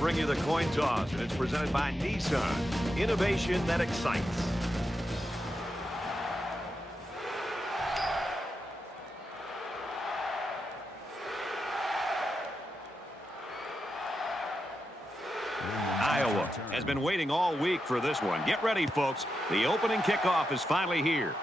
bring you the coin toss, and it's presented by Nissan. Innovation that excites. Iowa has been waiting all week for this one. Get ready, folks. The opening kickoff is finally here.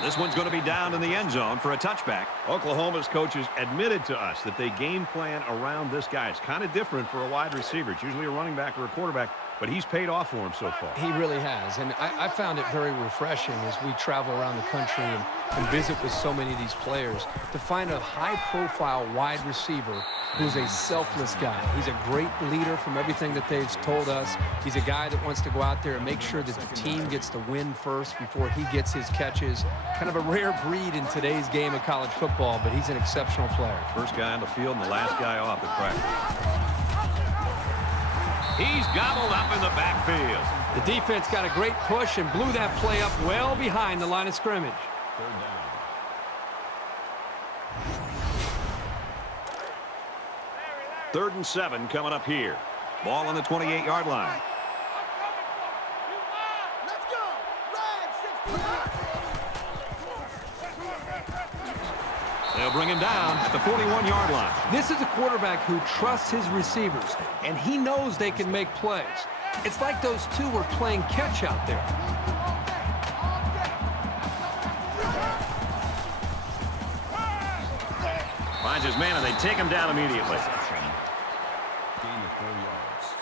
This one's going to be down in the end zone for a touchback. Oklahoma's coaches admitted to us that they game plan around this guy. It's kind of different for a wide receiver. It's usually a running back or a quarterback, but he's paid off for him so far. He really has, and I found it very refreshing as we travel around the country and visit with so many of these players to find a high-profile wide receiver who's a selfless guy. He's a great leader from everything that they've told us. He's a guy that wants to go out there and make sure that the team gets the win first before he gets his catches. Kind of a rare breed in today's game of college football, but he's an exceptional player. First guy on the field and the last guy off at practice. He's gobbled up in the backfield. The defense got a great push and blew that play up well behind the line of scrimmage. Third down. Third and 7 coming up here. Ball on the 28-yard line. Let's go. They'll bring him down at the 41-yard line. This is a quarterback who trusts his receivers, and he knows they can make plays. It's like those two were playing catch out there. Finds his man, and they take him down immediately. Gain of 4 yards.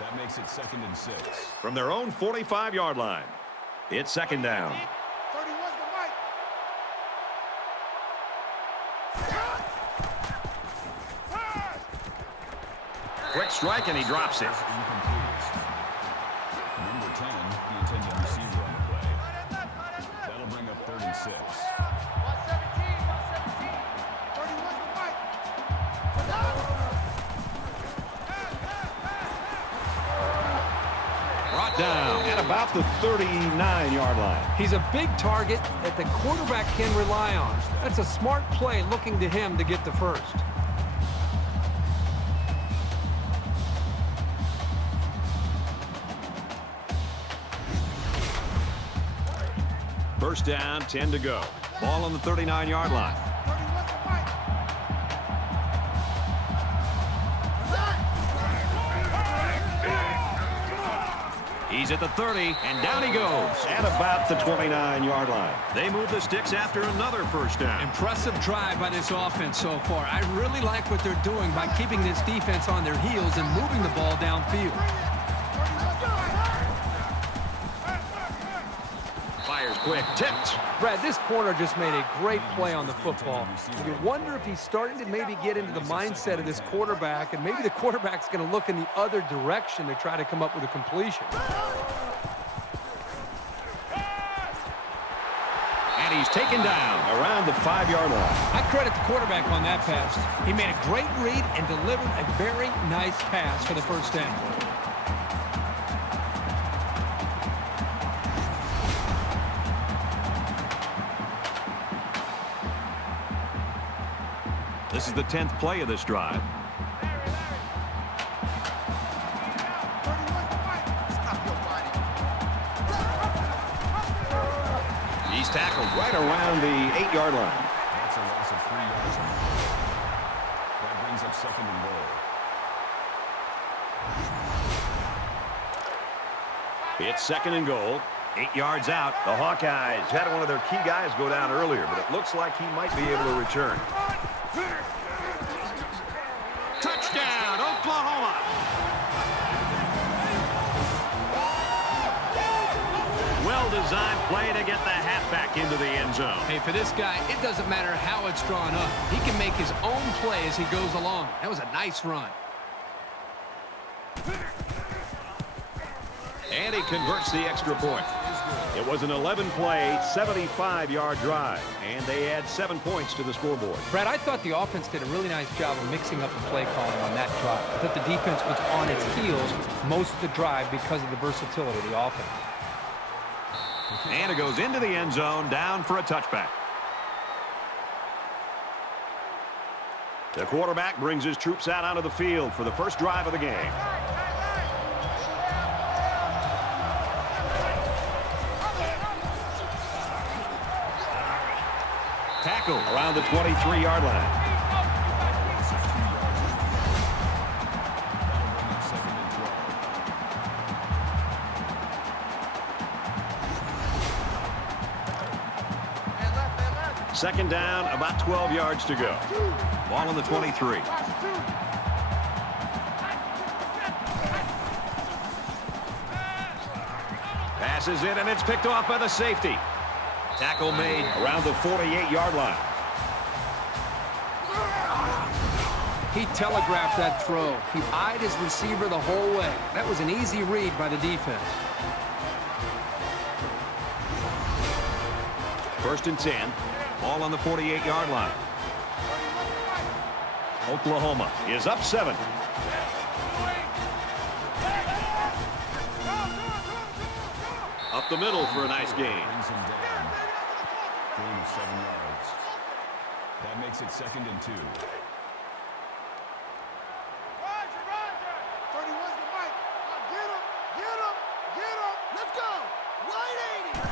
That makes it 2nd and 6. From their own 45-yard line, it's second down. 31's the mic. Quick strike, and he drops it. Incomplete. Number 10, the intended receiver on the play. That'll bring up 3rd and 6. 117. 31's the mic. Brought down at about the 39-yard line. He's a big target that the quarterback can rely on. That's a smart play looking to him to get the first. First down, 10 to go. Ball on the 39-yard line. 31's the mic. He's at the 30, and down he goes at about the 29-yard line. They move the sticks after another first down. Impressive drive by this offense so far. I really like what they're doing by keeping this defense on their heels and moving the ball downfield. Fires quick, tipped. Brad, this corner just made a great play on the football. You wonder if he's starting to maybe get into the mindset of this quarterback, and maybe the quarterback's going to look in the other direction to try to come up with a completion. And he's taken down around the 5-yard line. I credit the quarterback on that pass. He made a great read and delivered a very nice pass for the first down. This is the 10th play of this drive. He's tackled right around the 8-yard line. That's a loss of 3 yards. That brings up 2nd and goal. It's 2nd and goal. 8 yards out. The Hawkeyes had one of their key guys go down earlier, but it looks like he might be able to return. Touchdown, Oklahoma! Well-designed play to get the halfback into the end zone. Hey, for this guy, it doesn't matter how it's drawn up. He can make his own play as he goes along. That was a nice run. And he converts the extra point. It was an 11-play, 75-yard drive, and they add 7 points to the scoreboard. Brad, I thought the offense did a really nice job of mixing up the play calling on that drive. I thought the defense was on its heels most of the drive because of the versatility of the offense. And it goes into the end zone, down for a touchback. The quarterback brings his troops out onto the field for the first drive of the game. Tackle around the 23-yard line. Second down, about 12 yards to go. Ball on the 23. Passes in, and it's picked off by the safety. Tackle made around the 48-yard line. He telegraphed that throw. He eyed his receiver the whole way. That was an easy read by the defense. First and 10. Ball on the 48-yard line. Oklahoma is up 7. Up the middle for a nice gain. Gain of 7 yards. That makes it 2nd and 2. 31's the mic. Get him, get him, get him. Let's go. 180.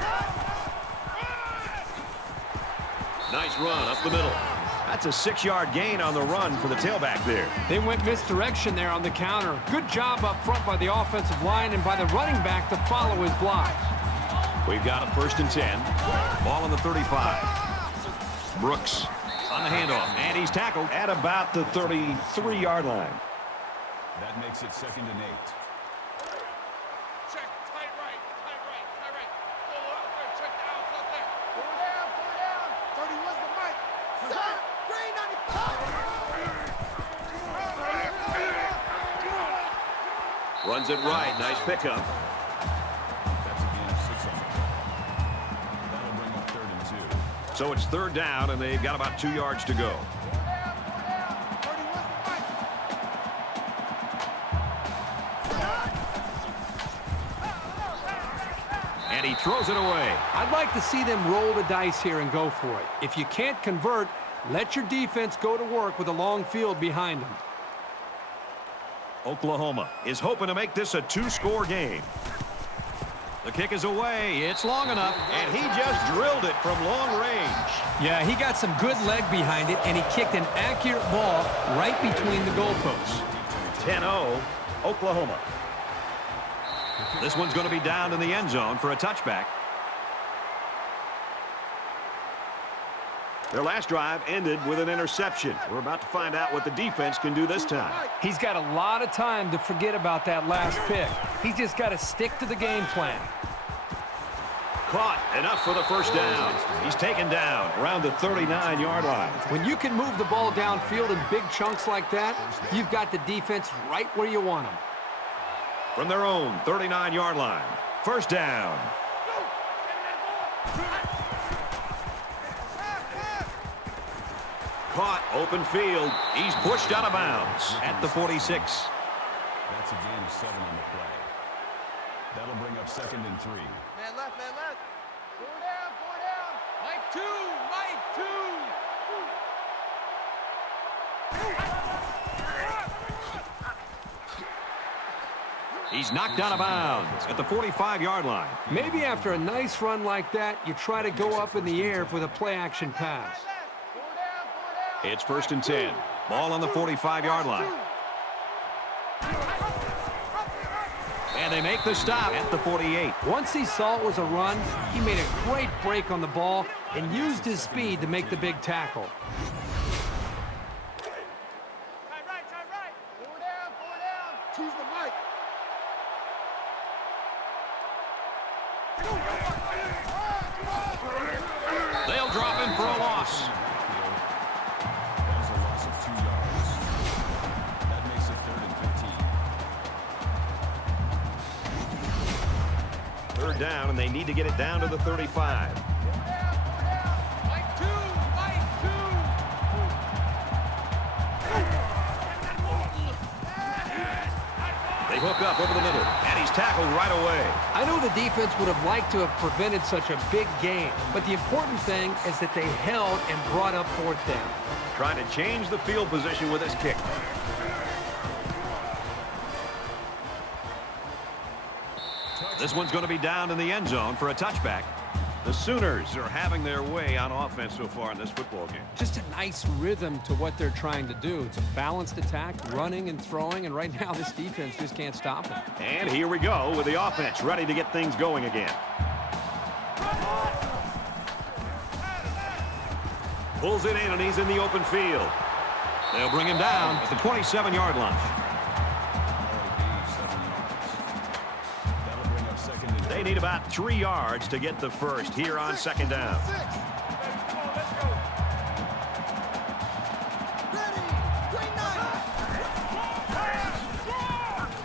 Nice run up the middle. That's a 6-yard gain on the run for the tailback there. They went misdirection there on the counter. Good job up front by the offensive line and by the running back to follow his blocks. We've got a first and 10. Ball on the 35. Brooks on the handoff, and he's tackled at about the 33-yard line. That makes it 2nd and 8. Check, tight right, tight right, tight right. Full up there, check the outside there. Pull down, pull down. 31's the mic. Set. Green 95. Runs it right. Nice pickup. That's a gain of 6 on the play. That'll bring up 3rd and 2. So it's 3rd down, and they've got about 2 yards to go. And he throws it away. I'd like to see them roll the dice here and go for it. If you can't convert, let your defense go to work with a long field behind them. Oklahoma is hoping to make this a 2-score game. The kick is away. It's long enough, and he just drilled it from long range. Yeah, he got some good leg behind it, and he kicked an accurate ball right between the goalposts. 10-0, Oklahoma. This one's going to be down in the end zone for a touchback. Their last drive ended with an interception. We're about to find out what the defense can do this time. He's got a lot of time to forget about that last pick. He's just got to stick to the game plan. Caught, enough for the first down. He's taken down around the 39-yard line. When you can move the ball downfield in big chunks like that, you've got the defense right where you want them. From their own 39-yard line, first down. Caught, open field. He's pushed out of bounds at the 46. That's a gain of 7 on the play. That'll bring up 2nd and 3. Man left, man left. Pull down, pull down. Mike 2, Mike 2. He's knocked out of bounds at the 45-yard line. Maybe after a nice run like that, you try to go up in the air with a play-action pass. It's first and 10. Ball on the 45-yard line. And they make the stop at the 48. Once he saw it was a run, he made a great break on the ball and used his speed to make the big tackle. Tight right. Pull down. Choose the mic. They'll drop him for a loss. That is a loss of 2 yards. That makes it 3rd and 15. Third down, and they need to get it down to the 35. Mike 2, Mike 2. They hook up over the middle, and he's tackled right away. I know the defense would have liked to have prevented such a big gain, but the important thing is that they held and brought up fourth down. Trying to change the field position with his kick. This one's going to be down in the end zone for a touchback. The Sooners are having their way on offense so far in this football game. Just a nice rhythm to what they're trying to do. It's a balanced attack, running and throwing, and right now this defense just can't stop it. And here we go with the offense ready to get things going again. Pulls it in, and he's in the open field. They'll bring him down at the 27-yard line. They need about 3 yards to get the first here on second down.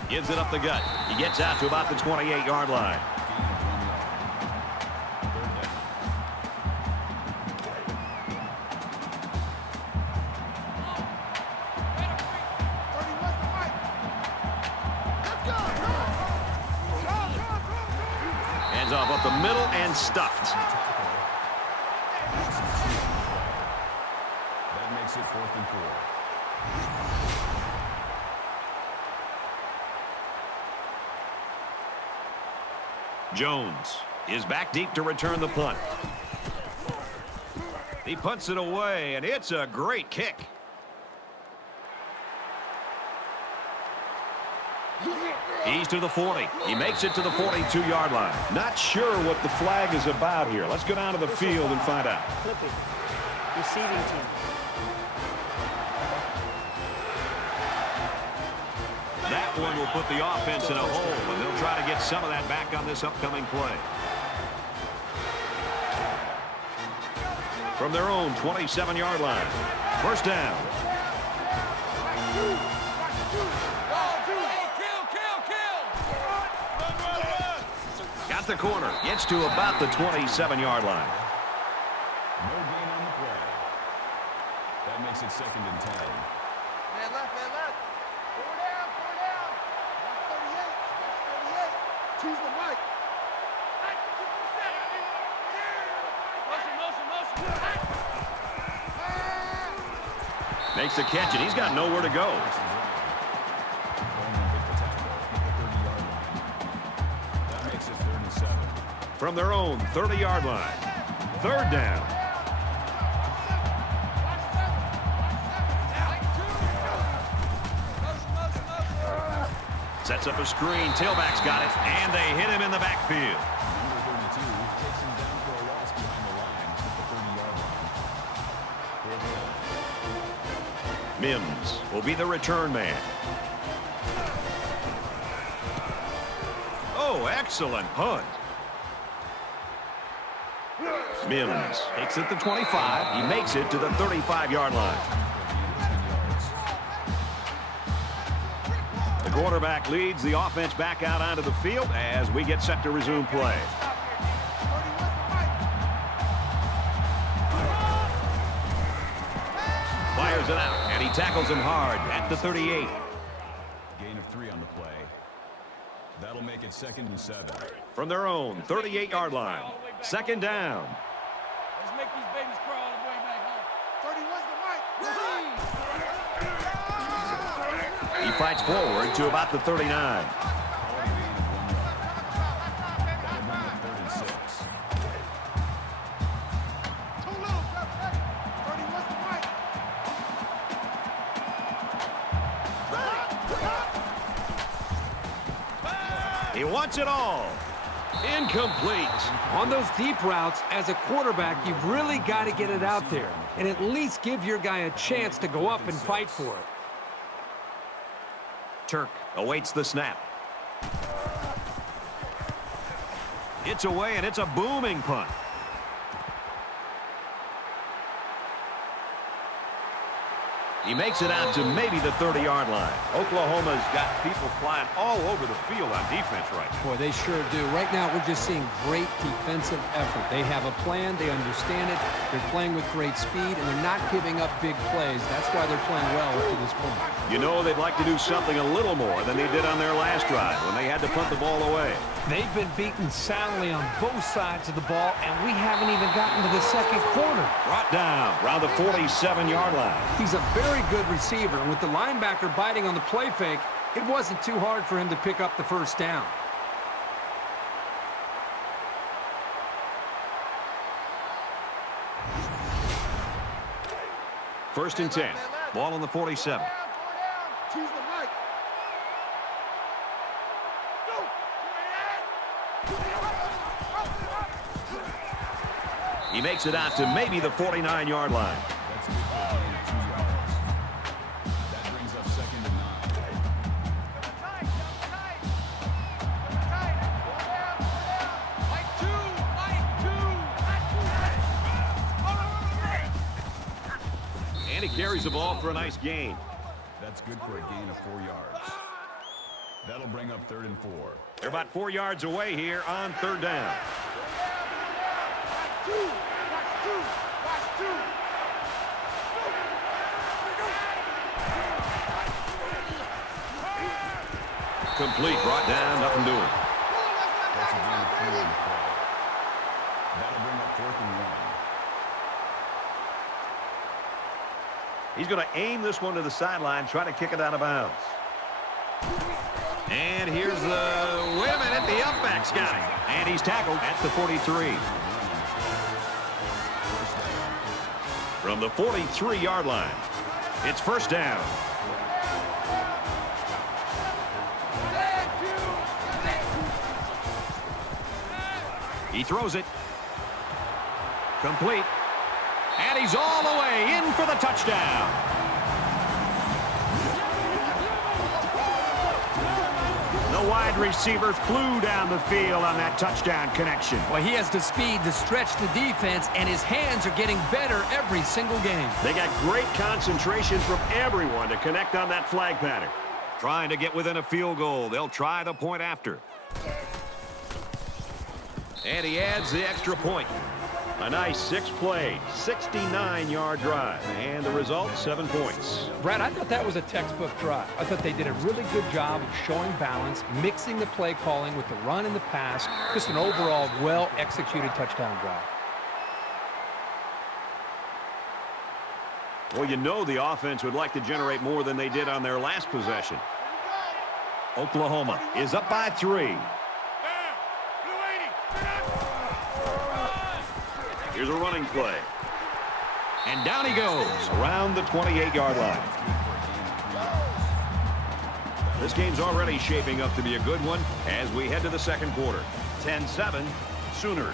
Gives it up the gut. He gets out to about the 28-yard line. Hands off up the middle and stuffed. That makes it 4th and 4. Jones is back deep to return the punt. He punts it away, and it's a great kick. He's to the 40. He makes it to the 42-yard line. Not sure what the flag is about here. Let's go down to the field and find out. Flipping. Receiving team. That one will put the offense in a hole, and they'll try to get some of that back on this upcoming play. From their own 27-yard line. First down. Got the corner. Gets to about the 27-yard line. No gain on the play. That makes it 2nd and 10. Man left, man left. Four down, four down. That's 38. That's 38. Choose the mic. Makes the catch, and he's got nowhere to go. That makes it 3rd and 7. From their own 30-yard line. Third down. Sets up a screen. Tailback's got it, and they hit him in the backfield. Number 32 takes him down for a loss behind the line at the 30-yard line. Mims will be the return man. Oh, excellent punt. Mims takes it to 25. He makes it to the 35-yard line. The quarterback leads the offense back out onto the field as we get set to resume play. Fires it out, and he tackles him hard at the 38. Gain of 3 on the play. That'll make it 2nd and 7. From their own 38-yard line. Second down. Let's make these babies crawl all the way back home. 30 was the mic. He fights forward to about the 39. That'll bring it 3rd and 6. Too little, 30 was the mic. He wants it all. Incomplete. On those deep routes, as a quarterback, you've really got to get it out there and at least give your guy a chance to go up and fight for it. Turk awaits the snap. It's away, and it's a booming punt. He makes it out to maybe the 30-yard line. Oklahoma's got people flying all over the field on defense right now. Boy, they sure do. Right now, we're just seeing great defensive effort. They have a plan. They understand it. They're playing with great speed, and they're not giving up big plays. That's why they're playing well up to this point. You know they'd like to do something a little more than they did on their last drive when they had to punt the ball away. They've been beaten soundly on both sides of the ball, and we haven't even gotten to the second quarter. Brought down around the 47-yard line. He's a very good receiver, and with the linebacker biting on the play fake, it wasn't too hard for him to pick up the first down. First and 10. Ball on the 47. Choose the mic. He makes it out to maybe the 49-yard line. That's good for a gain of 2 yards. That brings up 2nd and 9. And he carries the ball for a nice gain. That's good for a gain of 4 yards. That'll bring up 3rd and 4. They're about 4 yards away here on 3rd down. Complete, brought down, nothing doing. That's a gain of 3 on the play. That'll bring up 4th and 1. He's going to aim this one to the sideline, try to kick it out of bounds. And here's the women at the upback's got him. And he's tackled at the 43. From the 43-yard line, it's first down. He throws it. Complete. And he's all the way in for the touchdown. The wide receiver flew down the field on that touchdown connection. Well, he has the speed to stretch the defense, and his hands are getting better every single game. They got great concentration from everyone to connect on that flag pattern. Trying to get within a field goal. They'll try the point after. And he adds the extra point. A nice 6-play, 69-yard drive. And the result, 7 points. Brad, I thought that was a textbook drive. I thought they did a really good job of showing balance, mixing the play calling with the run and the pass. Just an overall well-executed touchdown drive. Well, you know the offense would like to generate more than they did on their last possession. Oklahoma is up by 3. Here's a running play. And down he goes around the 28-yard line. This game's already shaping up to be a good one as we head to the second quarter. 10-7, Sooners.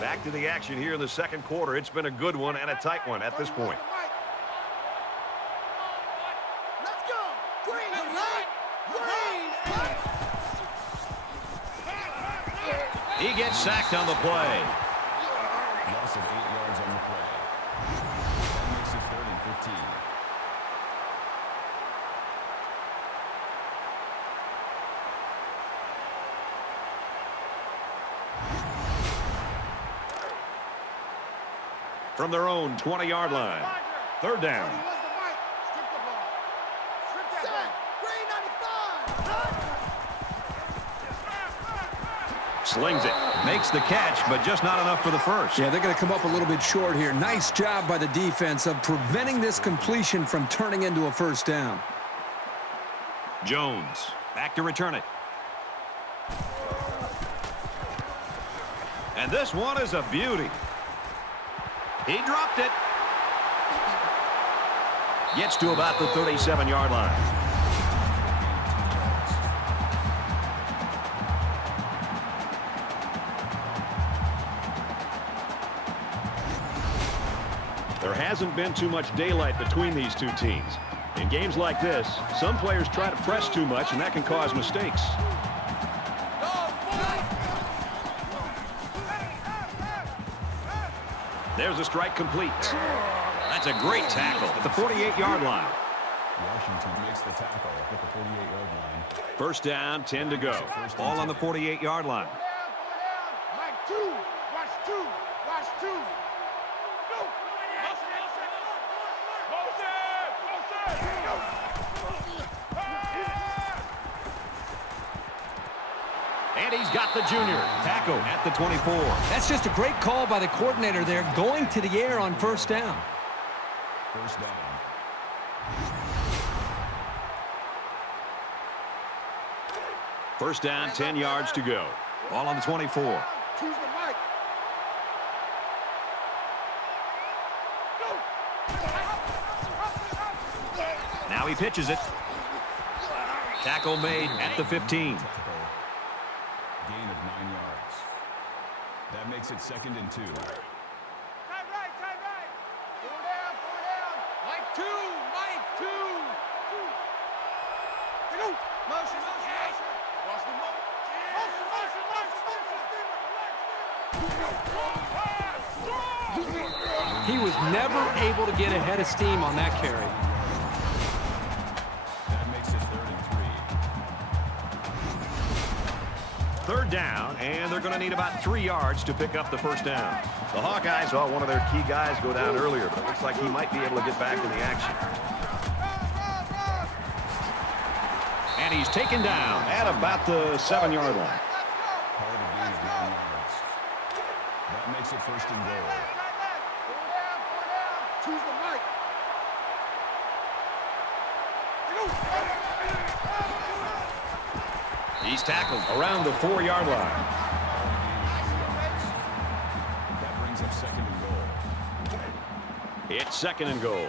Back to the action here in the second quarter. It's been a good one and a tight one at this point. Let's go. Green and light. Green. He gets sacked on the play. Loss of 8 yards on the play. That makes it 3rd and 15. From their own 20-yard line. 3rd down. Slings it. Makes the catch, but just not enough for the first. Yeah, they're going to come up a little bit short here. Nice job by the defense of preventing this completion from turning into a first down. Jones back to return it. And this one is a beauty. He dropped it. Gets to about the 37-yard line. There hasn't been too much daylight between these two teams. In games like this, some players try to press too much, and that can cause mistakes. There's a strike complete. That's a great tackle at the 48-yard line. Washington makes the tackle at the 48-yard line. First down, 10 to go. Ball on the 48-yard line. Mike 2. Watch 2. Watch 2. And he's got the junior. Tackle at the 24. That's just a great call by the coordinator there, going to the air on first down. First down. First down, 10 yards to go. Ball on the 24. Choose the mic. Now he pitches it. Tackle made at the 15. Tackle. Gain of 9 yards. That makes it 2nd and 2. Tight right, tight right. Four down, four down. Mike two, Mike two. Hey, go. Motion, motion, motion. Watch the motion. Motion, motion, motion, motion. He was never able to get ahead of steam on that carry. That makes it 3rd and 3. Third down, and they're going to need about 3 yards to pick up the first down. The Hawkeyes saw one of their key guys go down earlier, but it looks like he might be able to get back in the action. And he's taken down at about the 7-yard line. Called a gain of 9 yards. That makes it 1st and goal. Four down, four down. Choose the mic. Hey, go. He's tackled around the 4-yard line. That brings up 2nd and goal. It's 2nd and goal.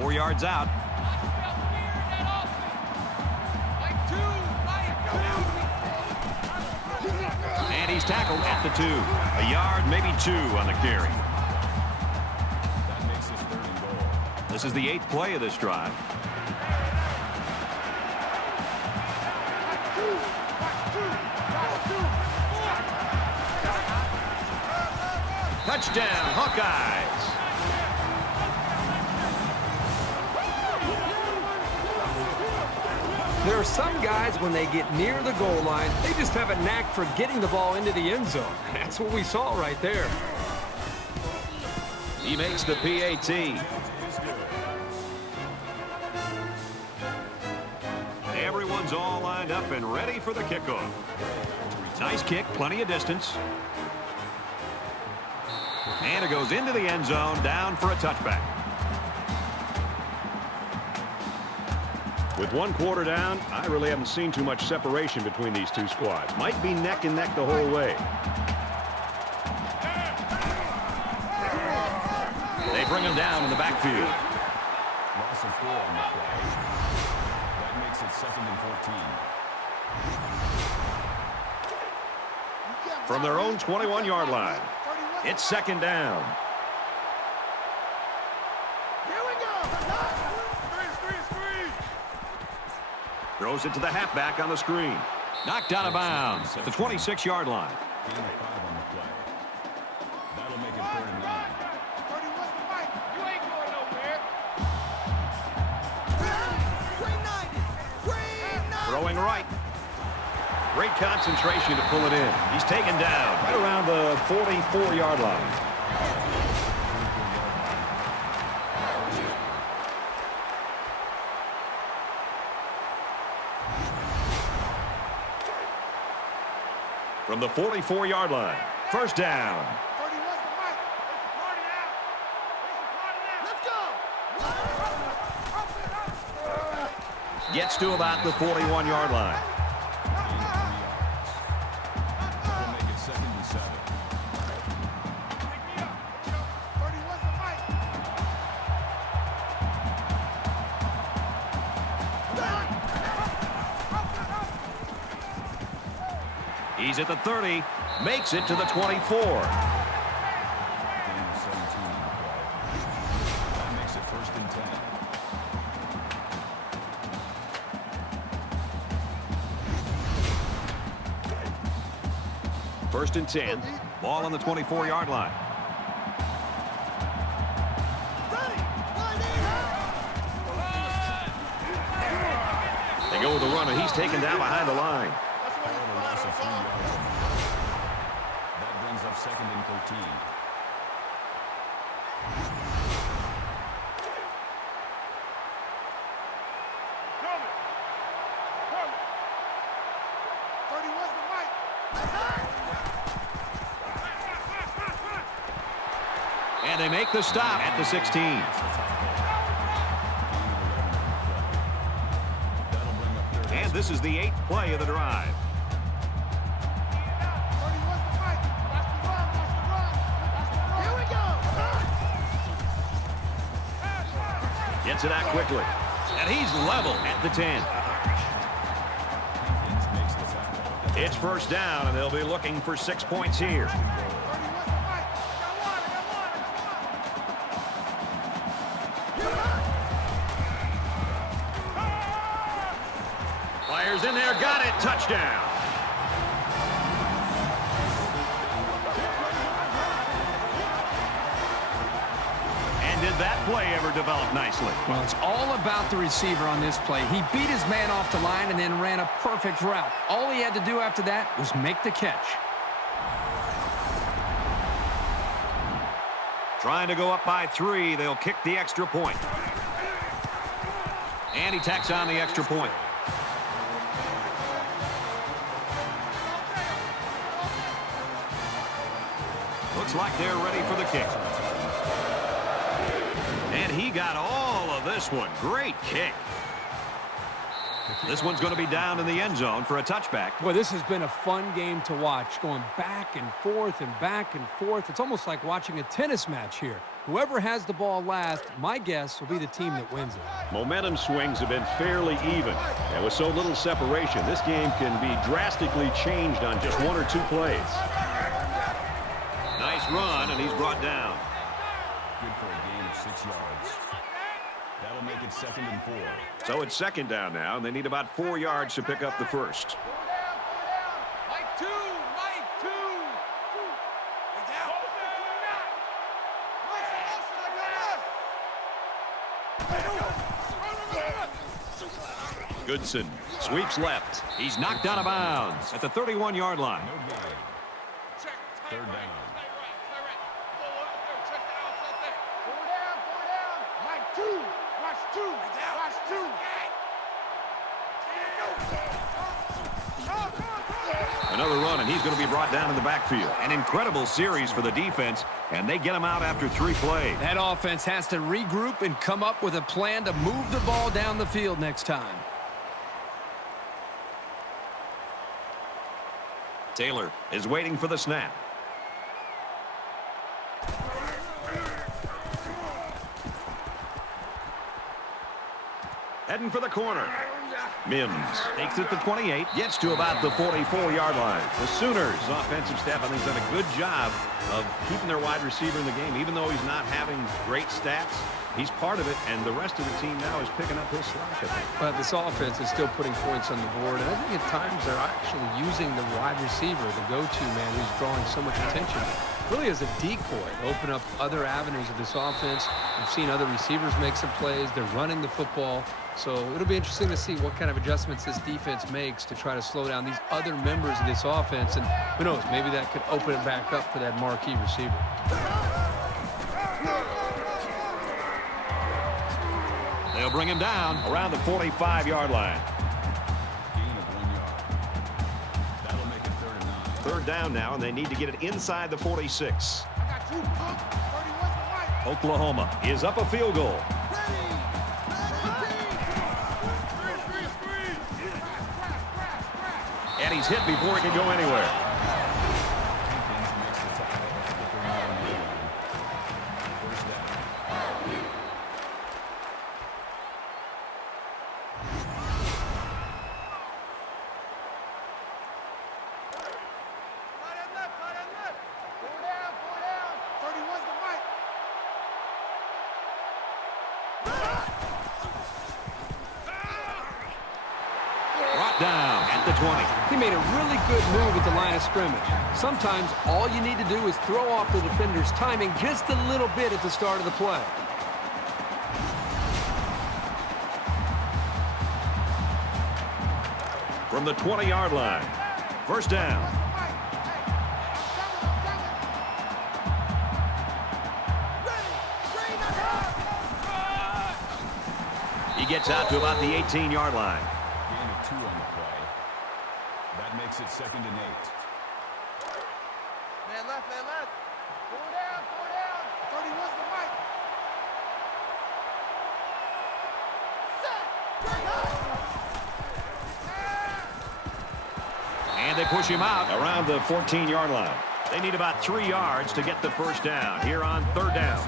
4 yards out. Mike two, Mike two. And he's tackled at the 2. A yard, maybe 2 on the carry. That makes it 3rd and goal. This is the 8th play of this drive. Touchdown, Hawkeyes. There are some guys, when they get near the goal line, they just have a knack for getting the ball into the end zone. That's what we saw right there. He makes the PAT. Everyone's all lined up and ready for the kickoff. Nice kick, plenty of distance. And it goes into the end zone, down for a touchback. With 1 quarter down, I really haven't seen too much separation between these two squads. Might be neck and neck the whole way. They bring him down in the backfield. Loss of 4 on the play. That makes it 2nd and 14. From their own 21-yard line, it's 2nd down. Here we go. Screen. Throws it to the halfback on the screen. Knocked out of bounds at the 26-yard line. Gain of 5 on the play. That'll make it 3rd and 9. 31's the mic. You ain't going nowhere. Throwing right. Great concentration to pull it in. He's taken down right around the 44-yard line. From the 44-yard line, first down. 31's the mic. It's a party now. Let's go. Gets to about the 41-yard line. That'll make it 2nd and 7. 31's the mic. He's at the 30, makes it to the 24. Gain of 17 on the play. That makes it 1st and 10. First and 10. Ball on the 24-yard line. They go with the runner. He's taken down behind the line. Called a loss of 3 yards. That brings up 2nd and 13. Coming. 31's the mic. And they make the stop at the 16. And this is the 8th play of the drive. Gets it out quickly. And he's level at the 10. It's first down, and they'll be looking for 6 points here. Players in there, got it, touchdown. And did that play ever develop nicely? Well, it's all about the receiver on this play. He beat his man off the line and then ran a perfect route. All he had to do after that was make the catch. Trying to go up by 3. They'll kick the extra point. And he tacks on the extra point. Looks like they're ready for the kick. And he got all of this one. Great kick. This one's going to be down in the end zone for a touchback. Boy, this has been a fun game to watch, going back and forth and back and forth. It's almost like watching a tennis match here. Whoever has the ball last, my guess will be the team that wins it. Momentum swings have been fairly even. And with so little separation, this game can be drastically changed on just 1 or 2 plays. Nice run, and he's brought down. Good for a gain of 6 yards. That'll make it 2nd and 4. So it's 2nd down now, and they need about 4 yards to pick up the first. Mike 2, Mike 2. Goodson sweeps left. He's knocked out of bounds at the 31-yard line. No gain. Check. 3rd down. Mike 2. Watch 2. Watch 2. Another run, and he's going to be brought down in the backfield. An incredible series for the defense, and they get him out after 3 plays. That offense has to regroup and come up with a plan to move the ball down the field next time. Taylor is waiting for the snap. Heading for the corner. Mims takes it to 28, gets to about the 44-yard line. The Sooners offensive staff, I think, has done a good job of keeping their wide receiver in the game. Even though he's not having great stats, he's part of it, and the rest of the team now is picking up his slack, I think. But this offense is still putting points on the board, and I think at times they're actually using the wide receiver, the go-to man who's drawing so much attention, really as a decoy to open up other avenues of this offense. We've seen other receivers make some plays. They're running the football. So it'll be interesting to see what kind of adjustments this defense makes to try to slow down these other members of this offense. And who knows, maybe that could open it back up for that marquee receiver. They'll bring him down around the 45-yard line. Gain of 1 yard. That'll make it 3rd and 9. 3rd down now, and they need to get it inside the 46. I got you, Punk. 31's the Mike. Oklahoma is up a field goal. And he's hit before he can go anywhere. Jenkins makes the tackle at the 31-yard line. 1st down. Tight end left. 4 down. 31's the Mike. Brought down at the 20. He made a really good move at the line of scrimmage. Sometimes all you need to do is throw off the defender's timing just a little bit at the start of the play. From the 20-yard line. 1st down. He gets out to about the 18-yard line. Gain of 2 on the play. That makes it 2nd and 8. Man left. 4 down. 31's And they push him out around the 14-yard line. They need about 3 yards to get the first down here on 3rd down.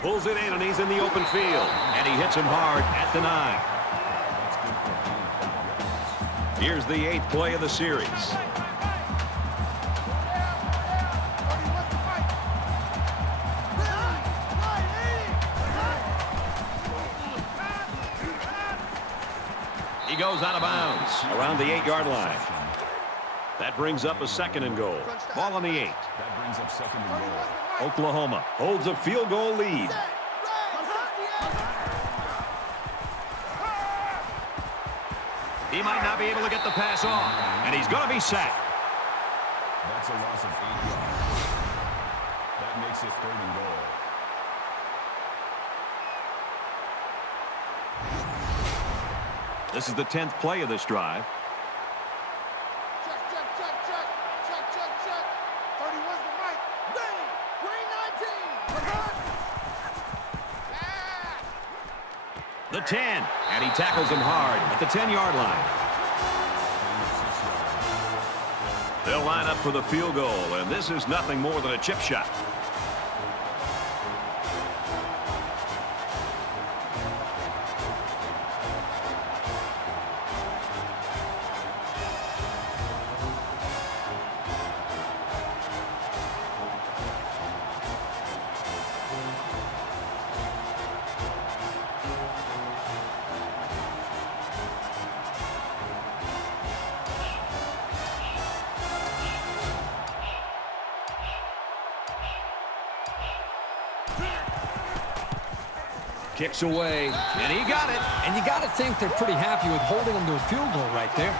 Pulls it in, and he's in the open field. And he hits him hard at the 9. Here's the 8th play of the series. He goes out of bounds around the 8-yard line. That brings up a 2nd and goal. Ball on the 8. That brings up 2nd and goal. Oklahoma holds a field goal lead. He might not be able to get the pass off, and he's going to be sacked. That's a loss of 8 yards. That makes it 3rd and goal. This is the 10th play of this drive. Check, check, check, check. Check, check, check. 31's the mic. Green 19. The 10, and he tackles him hard at the 10-yard line. They'll line up for the field goal, and this is nothing more than a chip shot. Kicks away, and he got it. And you got to think they're pretty happy with holding him to a field goal right there.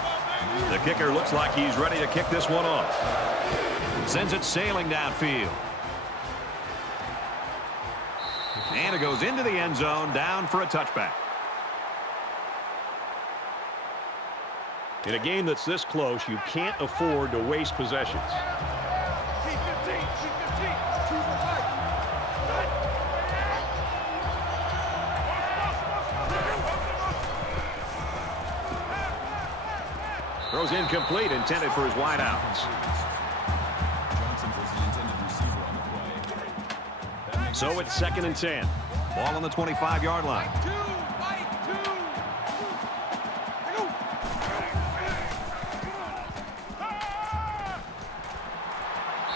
The kicker looks like he's ready to kick this one off. Sends it sailing downfield. And it goes into the end zone, down for a touchback. In a game that's this close, you can't afford to waste possessions. Keep 15. Keep 15. Choose the mic. Throws incomplete, intended for his wideouts. Johnson was the intended receiver on the play. So it's 2nd and 10. Ball on the 25-yard line.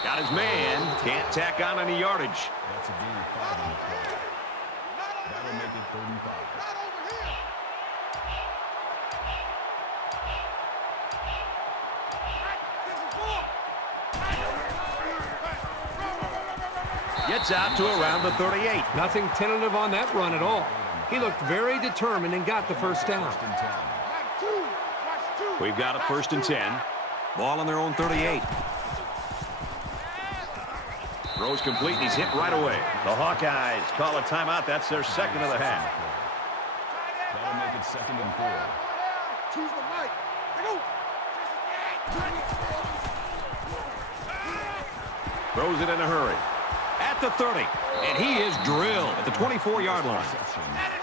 Got his man. Can't tack on any yardage. That's a gain of 5 on the play. That'll make it 3rd and 5. Not over here. Gets out to around the 38. Nothing tentative on that run at all. He looked very determined and got the first down. 1st and 10. Watch 2. Watch 2. We've got a 1st and 10. Ball on their own 38. Throws complete, and he's hit right away. The Hawkeyes call a timeout. That's their 2nd of the half. That'll make it 2nd and 4. Choose the mic. Throws it in a hurry. At the 30. And he is drilled at the 24-yard line. Reception.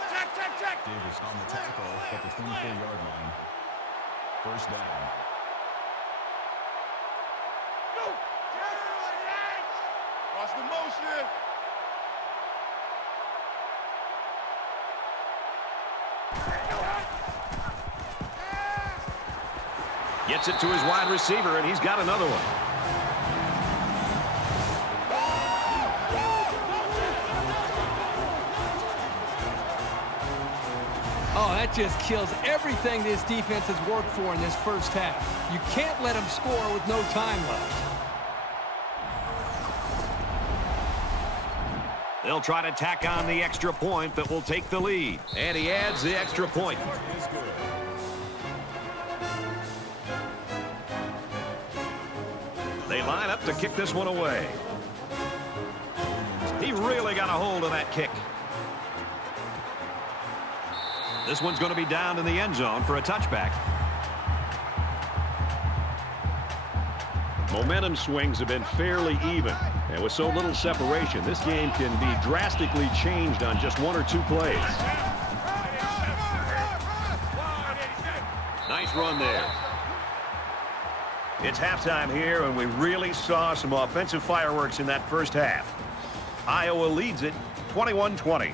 Check, check, check. Davis on the tackle at the 24-yard line. 1st down. Go. Watch the motion. Gets it to his wide receiver, and he's got another one. Oh, that just kills everything this defense has worked for in this first half. You can't let them score with no time left. They'll try to tack on the extra point that will take the lead. And he adds the extra point. Is good. They line up to kick this one away. He really got a hold of that kick. This one's going to be down in the end zone for a touchback. Momentum swings have been fairly even. And with so little separation, this game can be drastically changed on just one or two plays. Nice run there. It's halftime here, and we really saw some offensive fireworks in that first half. Iowa leads it 21-20.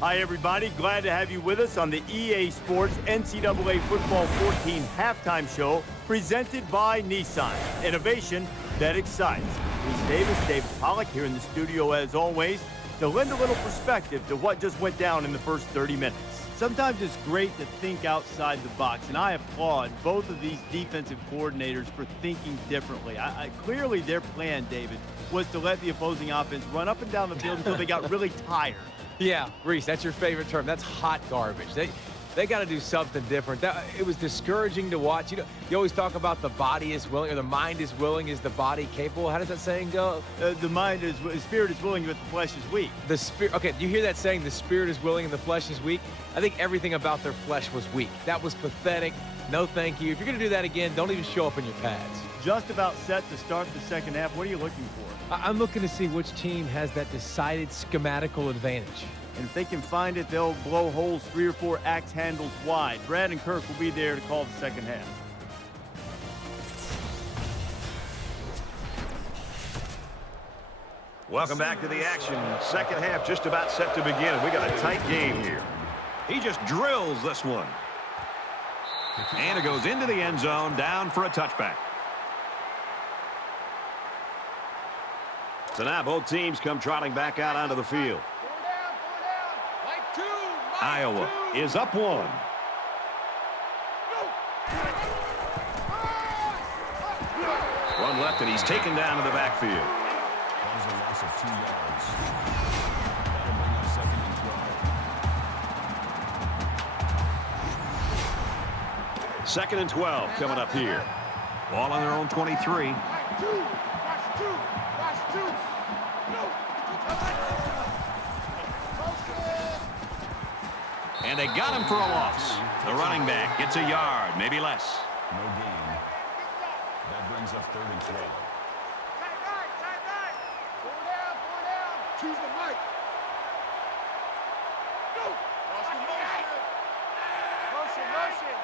Hi, everybody. Glad to have you with us on the EA Sports NCAA Football 14 halftime show presented by Nissan. Innovation that excites. Reese Davis, David Pollack here in the studio as always to lend a little perspective to what just went down in the first 30 minutes. Sometimes it's great to think outside the box, and I applaud both of these defensive coordinators for thinking differently. Clearly their plan, David, was to let the opposing offense run up and down the field until they got really tired. Yeah, Reese, that's your favorite term. That's hot garbage. They got to do something different. It was discouraging to watch. You know, you always talk about the body is willing, or the mind is willing. Is the body capable? How does that saying go? The spirit is willing, but the flesh is weak. The spirit. Okay, do you hear that saying? The spirit is willing and the flesh is weak. I think everything about their flesh was weak. That was pathetic. No, thank you. If you're gonna do that again, don't even show up in your pads. Just about set to start the second half. What are you looking for? I'm looking to see which team has that decided schematical advantage. And if they can find it, they'll blow holes 3 or 4 axe handles wide. Brad and Kirk will be there to call the second half. Welcome back to the action. Second half just about set to begin. We got a tight game here. He just drills this one. And it goes into the end zone, down for a touchback. So now both teams come trotting back out onto the field. Iowa is up 1. Run left, and he's taken down to the backfield. That was a loss of 2 yards. That'll bring up 2nd and 12. 2nd and 12 coming up here. Ball on their own 23. And they got him for a loss. The running back gets a yard, maybe less. No gain. That brings up 3rd and 12. Choose the mic. Go. Watch the motion.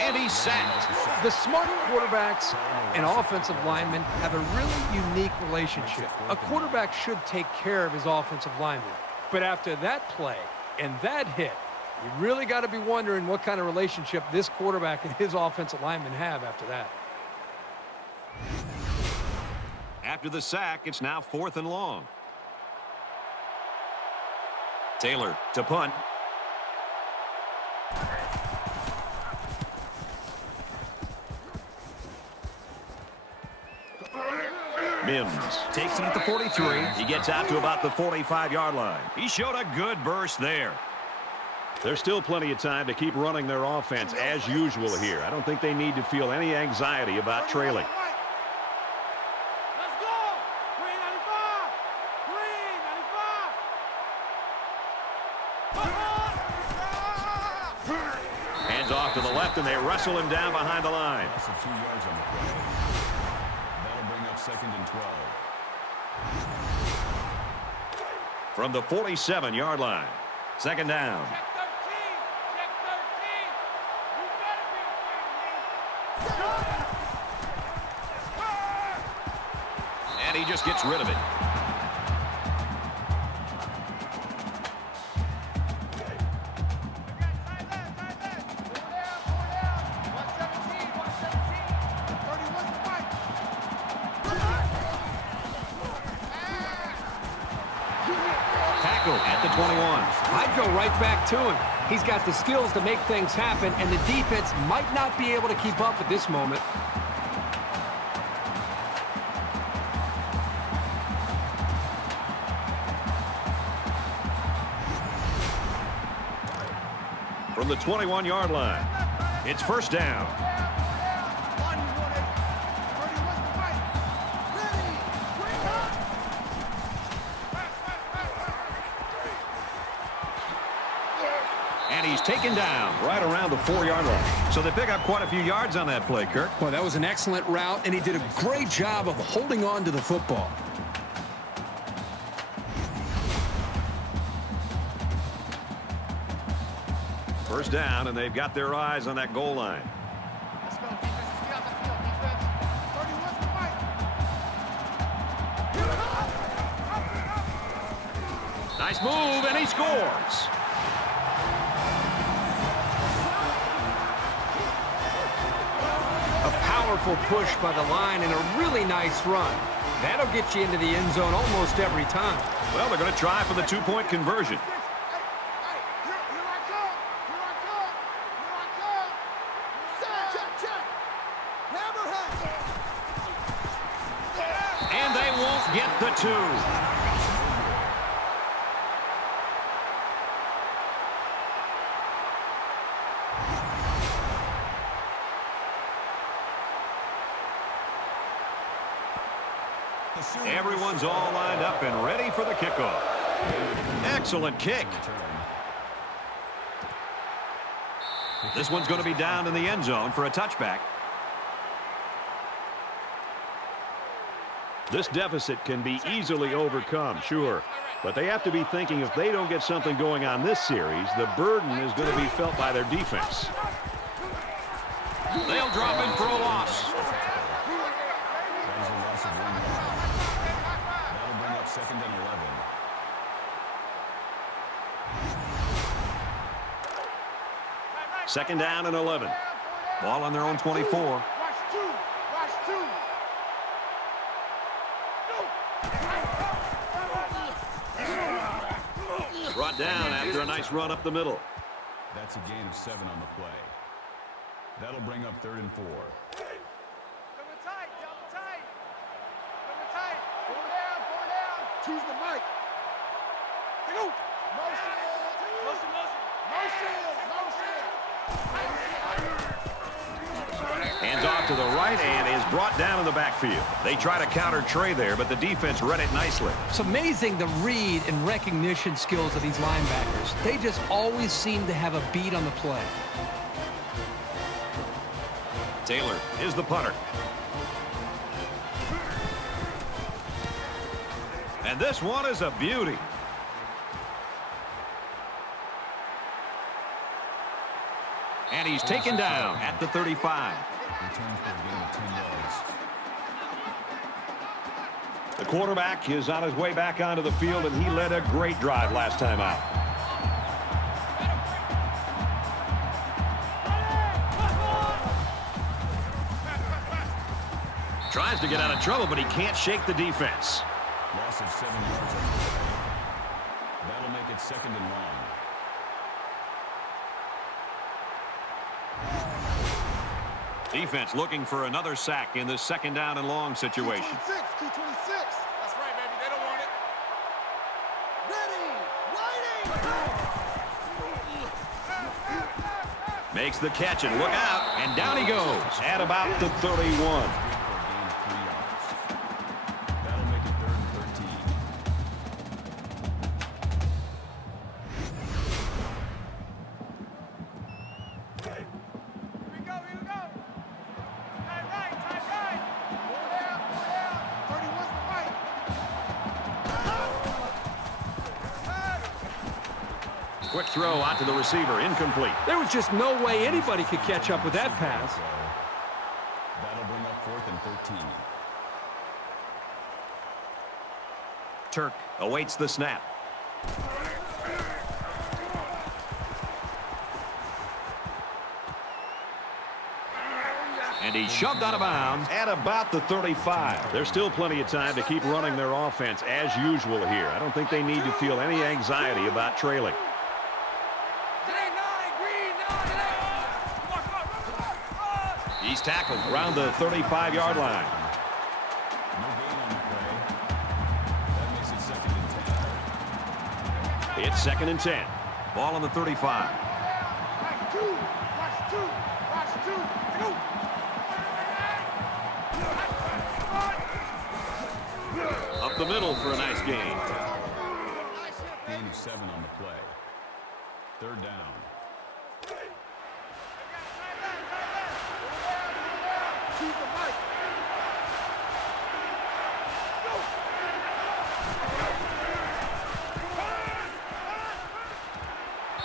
And he's sacked. The smart quarterbacks and offensive linemen have a really unique relationship. A quarterback should take care of his offensive lineman. But after that play and that hit, you really got to be wondering what kind of relationship this quarterback and his offensive lineman have after that. After the sack, it's now 4th and long. Taylor to punt. Mims takes it at the 43. He gets out to about the 45-yard line. He showed a good burst there. There's still plenty of time to keep running their offense as usual here. I don't think they need to feel any anxiety about trailing. Let's go. Green 95. Green 95. Hands off to the left, and they wrestle him down behind the line. Loss of 2 yards on the play. That'll bring up 2nd and 12. From the 47-yard line. 2nd down. Check 13. Check 13. You better be And he just gets rid of it. At the 21. I'd go right back to him. He's got the skills to make things happen, and the defense might not be able to keep up at this moment. From the 21-yard line, it's 1st down. he's taken down right around the 4-yard line. So they pick up quite a few yards on that play, Kirk. Well, that was an excellent route, and he did a great job of holding on to the football. First down, and they've got their eyes on that goal line. Let's go, defense. Let's get out the field, defense. 31's the mic. Nice move, and he scores. A powerful push by the line and a really nice run. That'll get you into the end zone almost every time. Well, they're going to try for the two-point conversion. And they won't get the 2. Everyone's all lined up and ready for the kickoff. Excellent kick. This one's going to be down in the end zone for a touchback. This deficit can be easily overcome, sure. But they have to be thinking if they don't get something going on this series, the burden is going to be felt by their defense. They'll drop in for a loss. That'll bring up 2nd and 11. Second down and 11. Ball on their own 24. Watch 2. Watch 2. Brought down after a nice run up the middle. That's a gain of 7 on the play. That'll bring up 3rd and 4. Double tight, double tight. Double tight. Four down, four down. Choose the mic. They go. Motion. Motion, motion. Motion, motion. Hands off to the right and is brought down in the backfield. They try to counter Trey there, but the defense read it nicely. It's amazing the read and recognition skills of these linebackers. They just always seem to have a beat on the play. Taylor is the punter. And this one is a beauty. And he's taken down at the 35. Return for a gain of 10 yards. The quarterback is on his way back onto the field, and he led a great drive last time out. Tries to get out of trouble, but he can't shake the defense. Loss of 7 yards on the play. That'll make it 2nd and long. Defense looking for another sack in this second down and long situation. Key 26. That's right, baby. They don't want it. Ready. Makes the catch, and look out, and down he goes at about the 31. That'll make it 3rd and 13. Here we go, here we go. Time right, time right. Four down, 31's the mic. Quick throw out to the receiver, incomplete. There was just no way anybody could catch up with that pass. That'll bring up 4th and 13. Turk awaits the snap. And he's shoved out of bounds at about the 35. There's still plenty of time to keep running their offense as usual here. I don't think they need to feel any anxiety about trailing. He's tackled around the 35-yard line. No gain on the play. That makes it 2nd and 10. It's 2nd and 10. Ball on the 35. Watch 2. Watch 2. Watch 2. Go. Up the middle for a nice gain. Gain of 7 on the play. 3rd down.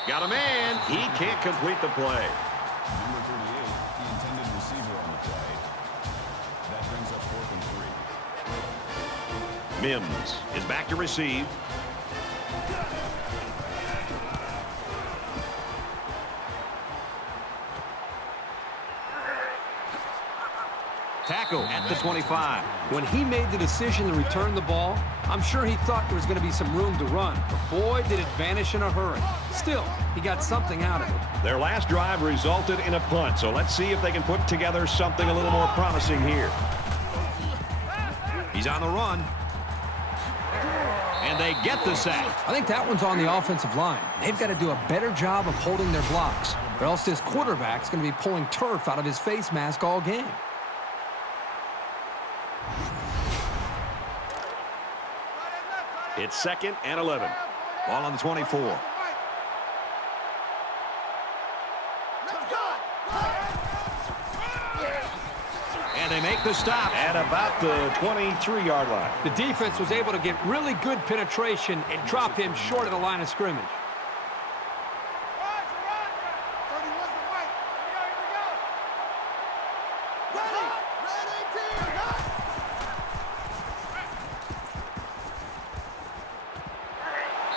Got a man. He can't complete the play. Number 38, the intended receiver on the play. That brings up 4th and 3. Mims is back to receive. Tackle at the 25. When he made the decision to return the ball, I'm sure he thought there was going to be some room to run. But boy, did it vanish in a hurry. Still, he got something out of it. Their last drive resulted in a punt, so let's see if they can put together something a little more promising here. He's on the run. And they get the sack. I think that one's on the offensive line. They've got to do a better job of holding their blocks, or else this quarterback's going to be pulling turf out of his face mask all game. It's 2nd and 11. Ball on the 24. And they make the stop at about the 23-yard line. The defense was able to get really good penetration and drop him short of the line of scrimmage.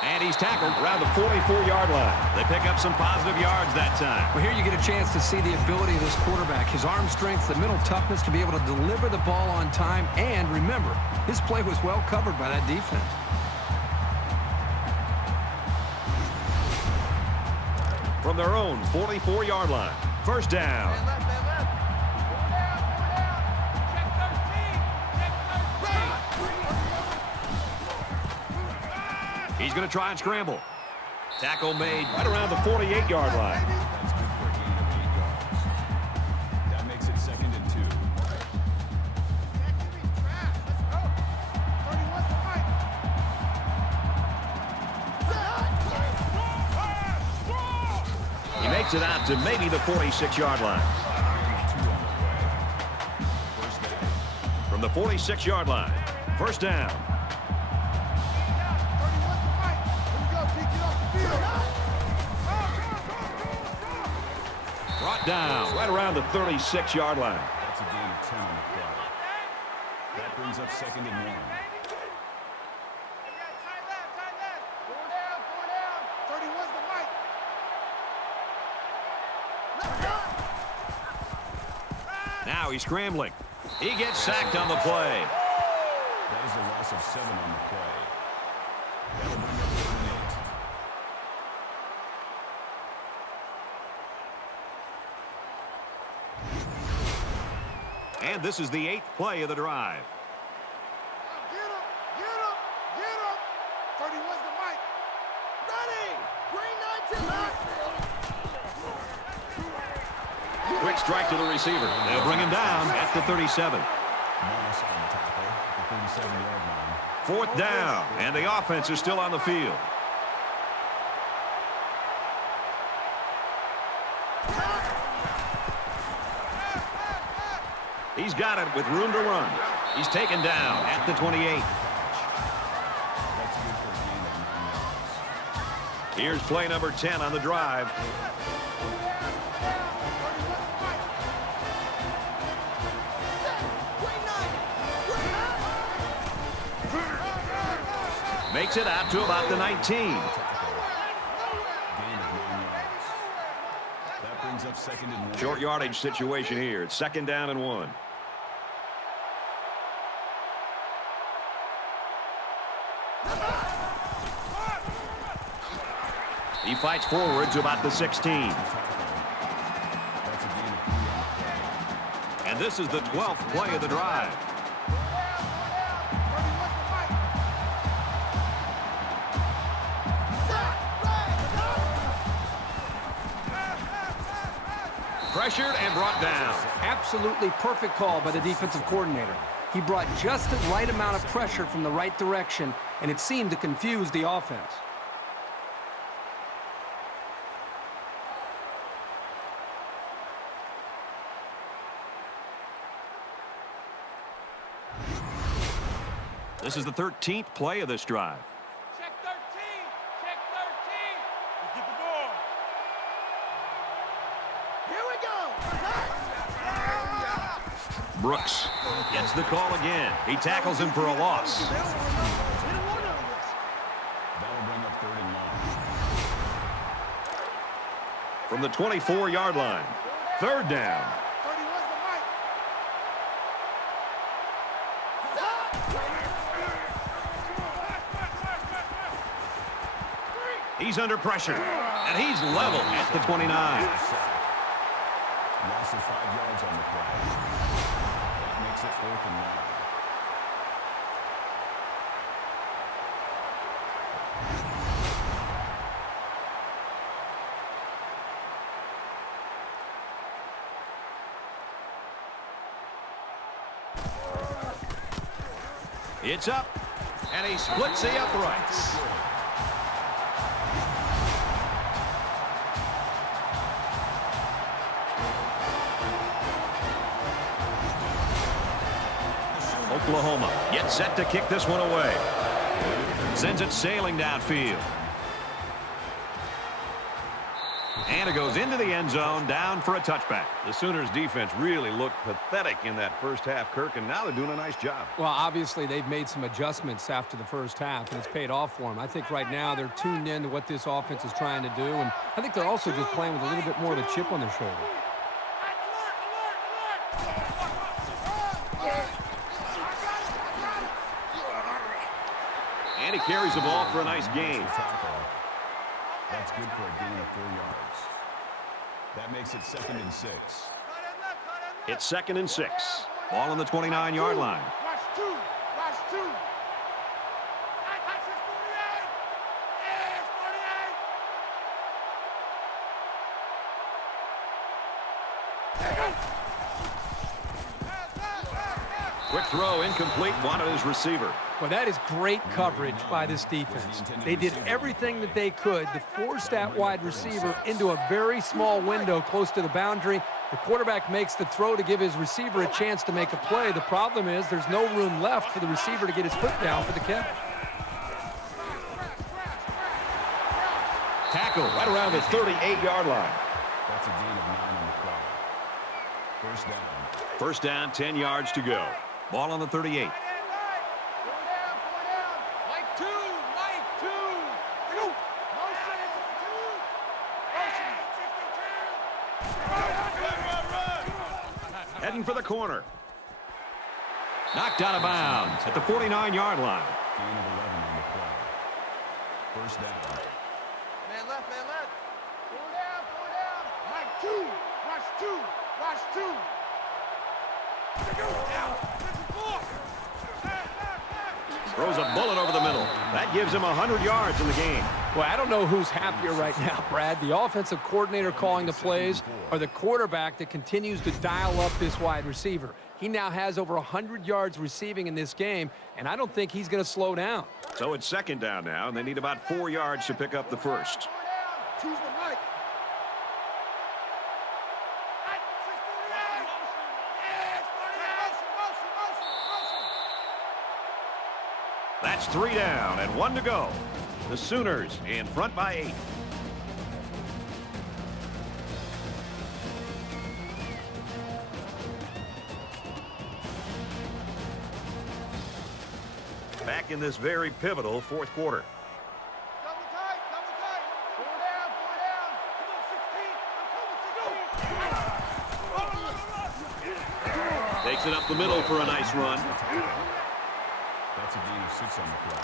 And he's tackled around the 44-yard line. They pick up some positive yards that time. Well, here you get a chance to see the ability of this quarterback. His arm strength, the mental toughness to be able to deliver the ball on time. And remember, his play was well covered by that defense. From their own 44-yard line. First down. He's going to try and scramble. Tackle made right around the 48-yard line. That's good for a gain of 8 yards. That makes it 2nd and 2. He makes it out to maybe the 46-yard line. From the 46-yard line, first down. Brought down right around the 36-yard line. That's a gain of 10 on the play. That brings up 2nd and 1. Now he's scrambling. He gets sacked on the play. That is a loss of 7 on the play. That'll bring up 3rd and 8. And this is the 8th play of the drive. Get him! Get him! Get him! 31's the mic. Ready! Green 19. Quick strike to the receiver. They'll bring him down at the 37. Moss on the tackle at the 37-yard line. 4th down, and the offense is still on the field. He's got it with room to run. He's taken down at the 28. That's good for a gain of 9 yards. Here's play number 10 on the drive. Makes it out to about the 19. Gain of 9 yards. That brings up 2nd and 1. Short yardage situation here. It's 2nd down and 1. He fights forward to about the 16. That's a gain of 3 on the play. And this is the 12th play of the drive. Pressured and brought down. Absolutely perfect call by the defensive coordinator. He brought just the right amount of pressure from the right direction, and it seemed to confuse the offense. This is the 13th play of this drive. Check 13. Check 13. Let's get the ball. Here we go. Brooks gets the call again. He tackles him for a loss. That'll bring up 3rd and 9. From the 24-yard line. 3rd down. 31's the mic. He's under pressure, and he's level at the 29. Loss of 5 yards on the play. That makes it 4th and 9. It's up, and he splits the uprights. Oklahoma gets set to kick this one away. Sends it sailing downfield. And it goes into the end zone, down for a touchback. The Sooners defense really looked pathetic in that first half, Kirk, and now they're doing a nice job. Well, obviously, they've made some adjustments after the first half, and it's paid off for them. I think right now they're tuned in to what this offense is trying to do, and I think they're also just playing with a little bit more of a chip on their shoulder. And he carries the ball for a nice gain. That's good for a gain of 4 yards. That makes it 2nd and 6. It's 2nd and 6. Ball on the 29-yard line. Watch 2. Watch 2. That's 48. Quick throw, incomplete, wanted his receiver. Well, that is great coverage by this defense. They did everything that they could to force that wide receiver into a very small window close to the boundary. The quarterback makes the throw to give his receiver a chance to make a play. The problem is there's no room left for the receiver to get his foot down for the catch. Tackle right around the 38-yard line. That's a gain of 9 on the play. 1st down. 1st down, 10 yards to go. Ball on the 38. Heading for the corner. Knocked out of bounds at the 49-yard line. Gain of 11 on the play. 1st down. Man left, man left. 4 down, 4 down. Mike 2. Watch 2. Watch 2. Throws a bullet over the middle. That gives him 100 yards in the game. Well, I don't know who's happier right now, Brad. The offensive coordinator calling the plays or the quarterback that continues to dial up this wide receiver. He now has over 100 yards receiving in this game, and I don't think he's going to slow down. So it's 2nd down now, and they need about 4 yards to pick up the first. Choose the mic. That's 3 down and 1 to go. The Sooners in front by 8. Back in this very pivotal 4th quarter. Double tight, double tight. 4 down, 4 down. Come on, 16. Takes it up the middle for a nice run. That's a gain of 6 on the play.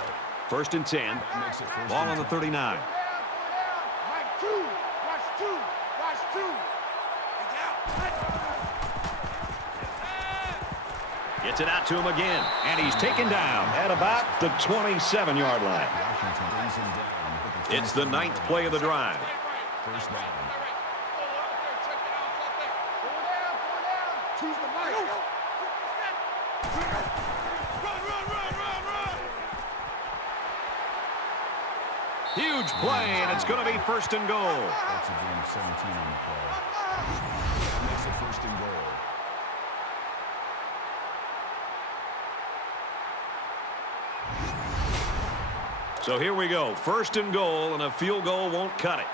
1st and 10. That makes it 1st Ball and on the 10. 39. Mike 2. Watch 2. Watch 2. Gets it out to him again, and he's taken down at about the 27-yard line. Washington brings him down. It's the 9th play of the drive. 1st down. 4 down, 4 down. Choose the mic. Huge play, and it's going to be 1st and goal. That's a gain of 17 on the play. That makes it 1st and goal. So here we go. 1st and goal, and a field goal won't cut it.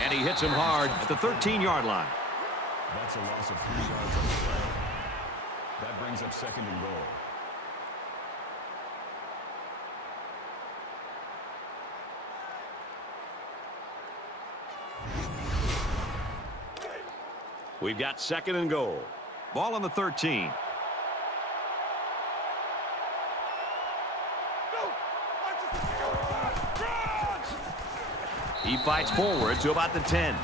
And he hits him hard at the 13-yard line. That's a loss of 3 yards on the play. That brings up 2nd and goal. We've got 2nd and goal. Ball on the 13. He fights forward to about the 10.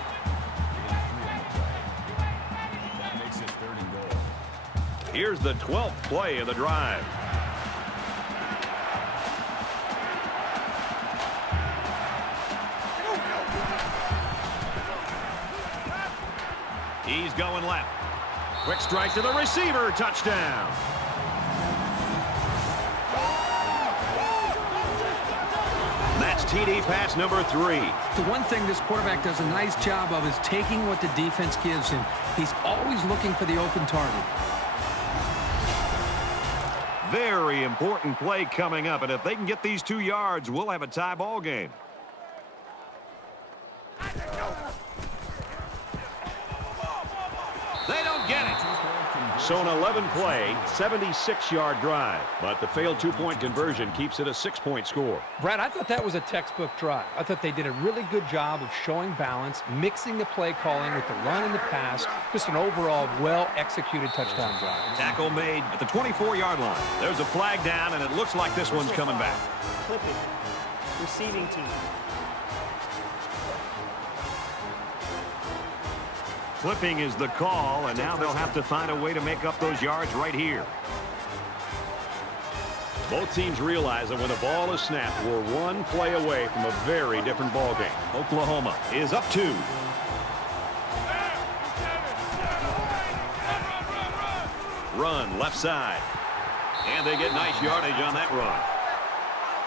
That makes it 3rd and goal. Here's the 12th play of the drive. He's going left. Quick strike to the receiver. Touchdown. That's TD pass number 3. The one thing this quarterback does a nice job of is taking what the defense gives him. He's always looking for the open target. Very important play coming up, and if they can get these 2 yards, we'll have a tie ball game. They don't get it. So an 11-play, 76-yard drive, but the failed 2-point conversion keeps it a 6-point score. Brad, I thought that was a textbook drive. I thought they did a really good job of showing balance, mixing the play calling with the run and the pass. Just an overall well-executed touchdown drive. Tackle made at the 24-yard line. There's a flag down, and it looks like this one's coming back. Clipping. Receiving team. Clipping is the call, and now they'll have to find a way to make up those yards right here. Both teams realize that when the ball is snapped, we're one play away from a very different ball game. Oklahoma is up 2. Run left side. And they get nice yardage on that run.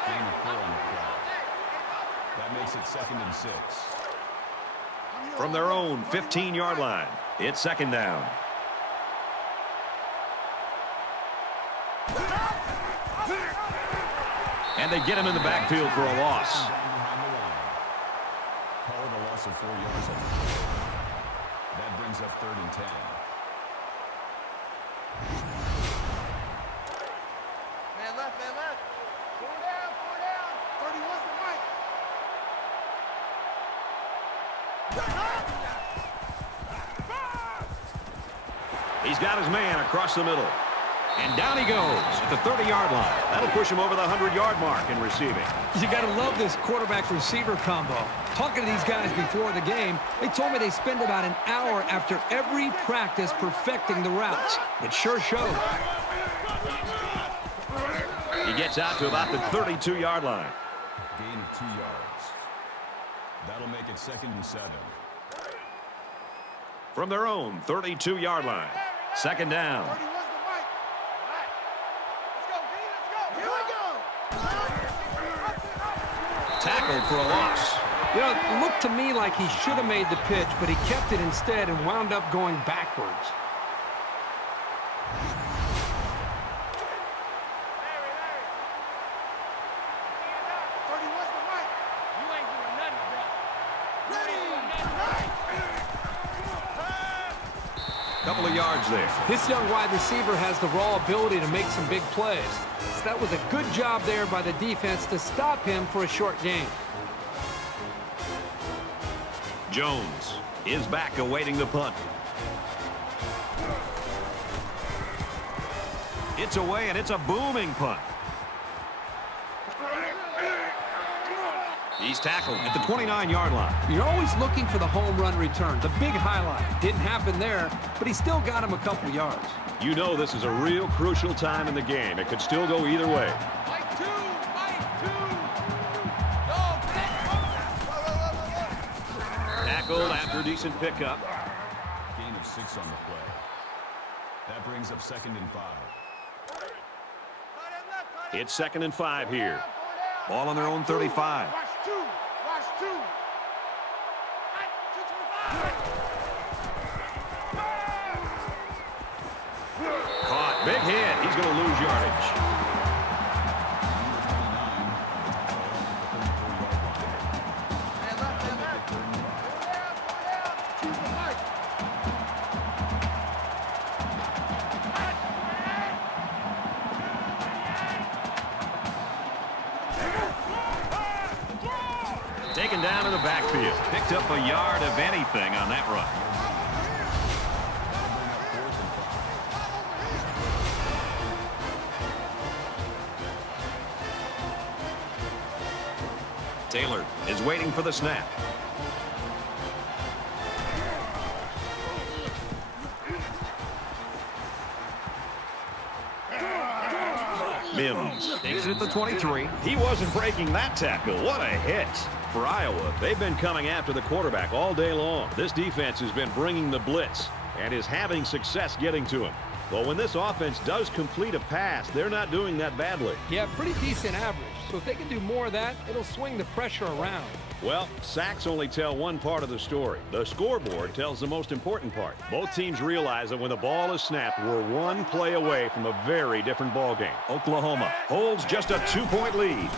Gain of 4 on the play. That makes it 2nd and 6. From their own 15-yard line, it's 2nd down. And they get him in the backfield for a loss. Behind the line. Call it a loss of 4 yards on the play. That brings up 3rd and 10. Man left, man left. 4 down, 4 down. 31's the mic. He's got his man across the middle. And down he goes at the 30-yard line. That'll push him over the 100-yard mark in receiving. You got to love this quarterback-receiver combo. Talking to these guys before the game, they told me they spend about an hour after every practice perfecting the routes. It sure shows. He gets out to about the 32-yard line. Gain of 2 yards. That'll make it 2nd and 7. From their own 32-yard line. 2nd down. 31's the mic. All right. Let's go, D. Let's go. Here we go. Tackled for a loss. You know, it looked to me like he should have made the pitch, but he kept it instead and wound up going backwards. Couple of yards there. This young wide receiver has the raw ability to make some big plays. So that was a good job there by the defense to stop him for a short gain. Jones is back awaiting the punt. It's away, and it's a booming punt. He's tackled at the 29-yard line. You're always looking for the home run return, the big highlight. Didn't happen there, but he still got him a couple yards. You know this is a real crucial time in the game. It could still go either way. Mike 2, Mike 2. Tackled after a decent pickup. Gain of 6 on the play. That brings up 2nd and 5. It's 2nd and 5 here. Ball on their own 35. Watch 2. Watch 2. 225. Caught. Big hit. He's going to lose yardage. second down in the backfield. Picked up a yard of anything on that run. Taylor is waiting for the snap. Mims takes it at the 23. He wasn't breaking that tackle. What a hit. For Iowa, they've been coming after the quarterback all day long. This defense has been bringing the blitz and is having success getting to him. Well, when this offense does complete a pass, they're not doing that badly. Yeah, pretty decent average. So if they can do more of that, it'll swing the pressure around. Well, sacks only tell one part of the story. The scoreboard tells the most important part. Both teams realize that when the ball is snapped, we're one play away from a very different ball game. Oklahoma holds just a 2-point lead.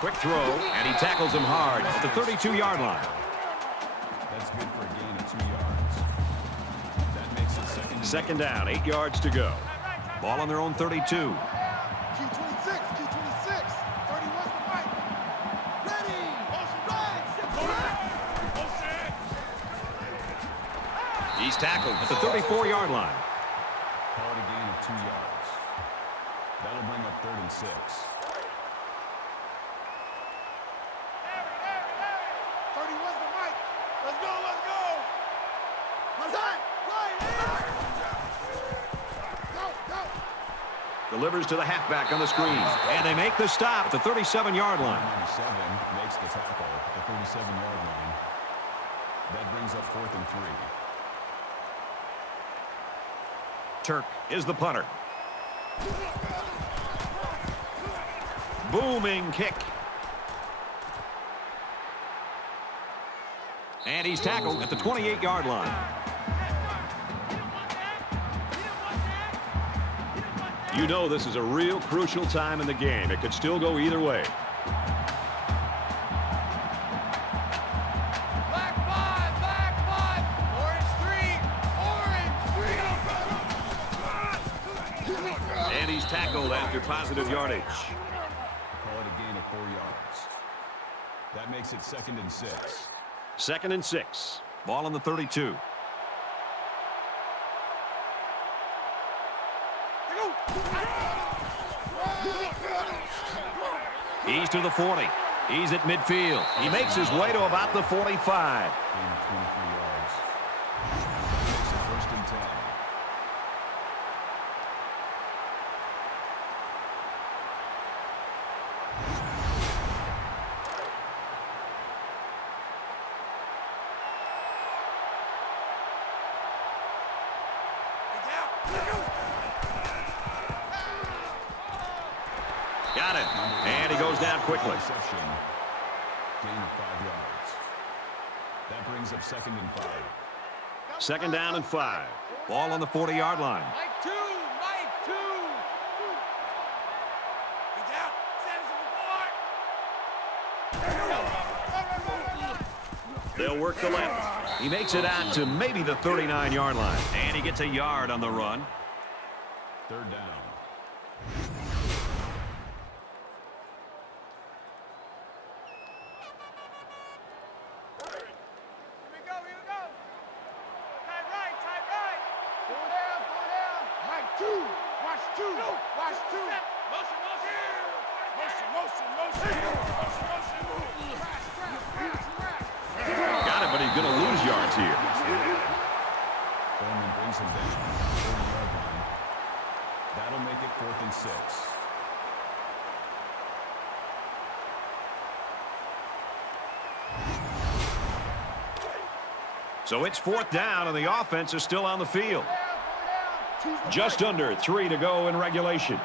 Quick throw, and he tackles him hard at the 32-yard line. That's good for a gain of 2 yards. That makes it second down, 8 yards to go. Ball on their own 32. Q26, Q26. 31's the mic. Ready. Motion right. He's tackled at the 34-yard line. Call it a gain of 2 yards. That'll bring up 3rd and 6. 31's the mic. Let's go, let's go. Right. Delivers to the halfback on the screen. And they make the stop at the 37-yard line. 97 makes the tackle at the 37-yard line. That brings up 4th and 3. Turk is the punter. Booming kick. And he's tackled at the 28-yard line. You know this is a real crucial time in the game. It could still go either way. Black 5, orange 3, orange 3. And he's tackled after positive yardage. Call it a gain of 4 yards. That makes it 2nd and 6. 2nd and 6. Ball on the 32. He's to the 40. He's at midfield. He makes his way to about the 45. Gain of 23 yards. That makes it 1st and 10. Got it. And he goes down quickly. Reception. Gain of 5 yards. That brings up 2nd and 5. 2nd down and 5. Ball on the 40-yard line. Mike 2, Mike 2. He's out. They'll work the left. He makes it out to maybe the 39-yard line. And he gets a yard on the run. 3rd down. Got it, but he's going to lose yards here. Bowman brings him down. 40-yard line. That'll make it 4th and 6. So it's 4th down, and the offense is still on the field. Just under 3 to go in regulation.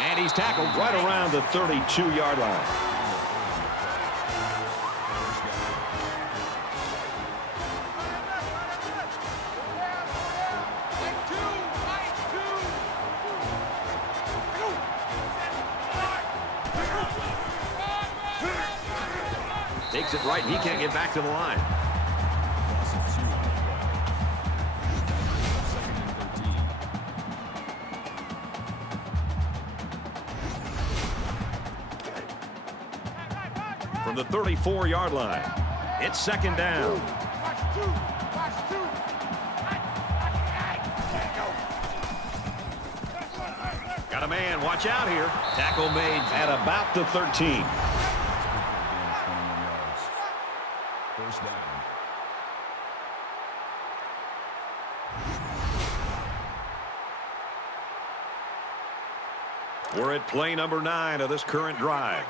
And he's tackled right around the 32-yard line. Takes it right, and he can't get back to the line. Loss of 2 on the play. 2nd and 13. from the 34-yard line. It's second down. Watch two. Watch two. Got a man. Watch out here. Tackle made at about the 13. First down. We're at play number 9 of this current drive.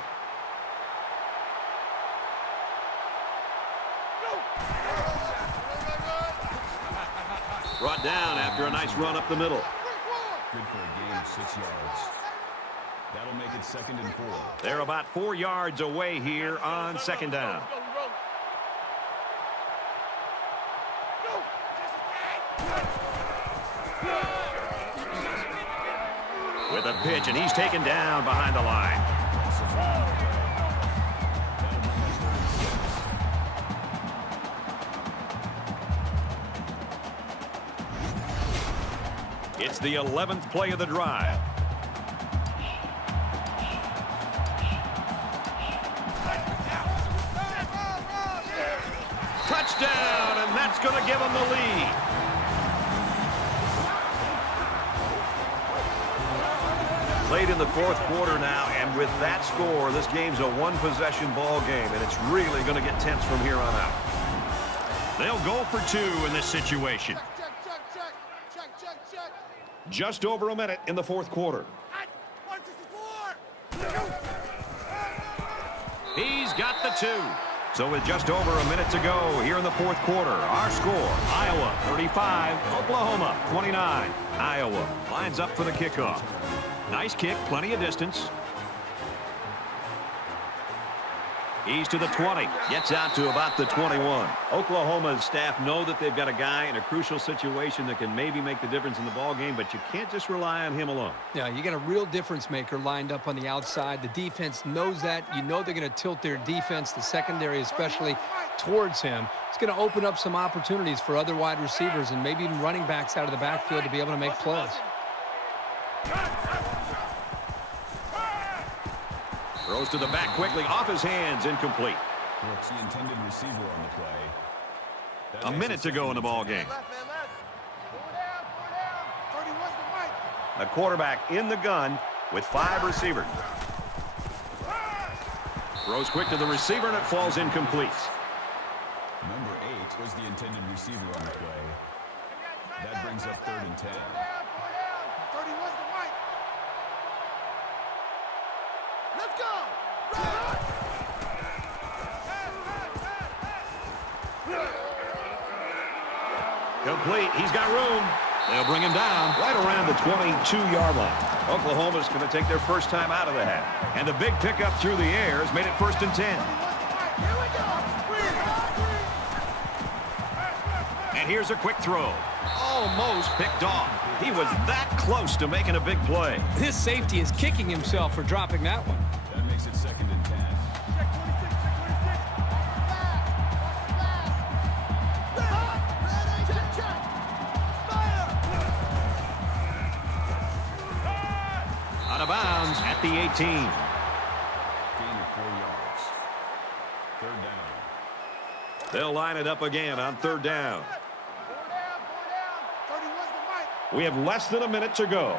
Brought down after a nice run up the middle. Good for a gain of 6 yards. That'll make it 2nd and 4. They're about 4 yards away here on second down. With a pitch, and he's taken down behind the line. It's the 11th play of the drive. Touchdown, and that's going to give them the lead. Late in the 4th quarter now, and with that score, this game's a one-possession ball game, and it's really going to get tense from here on out. They'll go for 2 in this situation. Check. Just over a minute in the 4th quarter. 164. He's got the 2. So with just over a minute to go here in the 4th quarter, our score, Iowa 35, Oklahoma 29. Iowa lines up for the kickoff. Nice kick, plenty of distance. He's to the 20, gets out to about the 21. Oklahoma's staff know that they've got a guy in a crucial situation that can maybe make the difference in the ball game, but you can't just rely on him alone. Yeah, you got a real difference maker lined up on the outside. The defense knows that. You know they're going to tilt their defense, the secondary especially, towards him. It's going to open up some opportunities for other wide receivers and maybe even running backs out of the backfield to be able to make plays. Throws to the back quickly, off his hands, incomplete. Looks the intended receiver on the play. A minute to go in the ball game. A quarterback in the gun with 5 receivers. Throws quick to the receiver, and it falls incomplete. Number 8 was the intended receiver on the play. That brings up 3rd and 10. Let's go! Complete. He's got room. They'll bring him down right around the 22-yard line. Oklahoma's going to take their first time out of the half. And the big pickup through the air has made it 1st and 10. And here's a quick throw. Almost picked off. He was that close to making a big play. This safety is kicking himself for dropping that one. That makes it 2nd and 10. Out of bounds at the 18. Gain of 4 yards. 3rd down. They'll line it up again on 3rd down. We have less than a minute to go.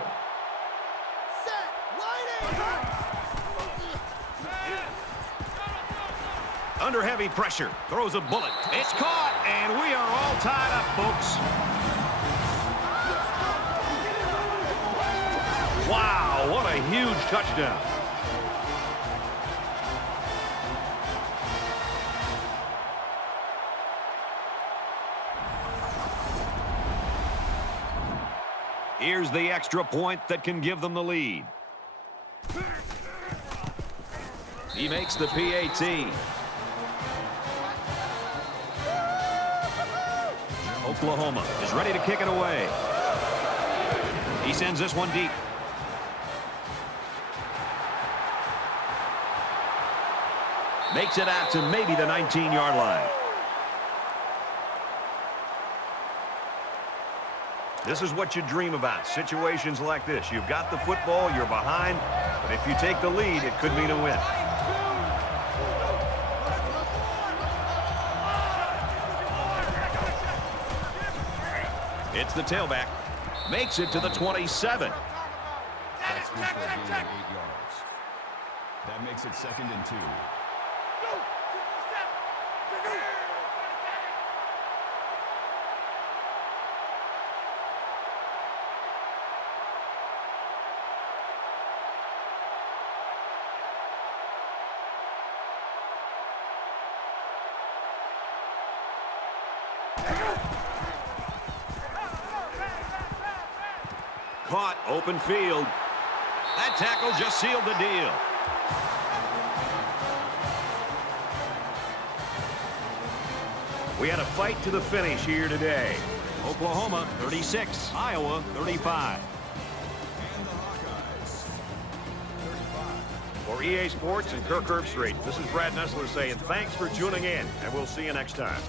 Under heavy pressure, throws a bullet. It's caught, and we are all tied up, folks. Wow, what a huge touchdown. Here's the extra point that can give them the lead. He makes the PAT. Oklahoma is ready to kick it away. He sends this one deep. Makes it out to maybe the 19-yard line. This is what you dream about, situations like this. You've got the football, you're behind, but if you take the lead, it could mean a win. It's the tailback. Makes it to the 27. That's good for a gain of 8 yards. That makes it 2nd and 2. Caught, open field. That tackle just sealed the deal. We had a fight to the finish here today. Oklahoma 36, Iowa 35. And the Hawkeyes, 35. For EA Sports and Kirk Herbstreit, this is Brad Nessler saying thanks for tuning in, and we'll see you next time.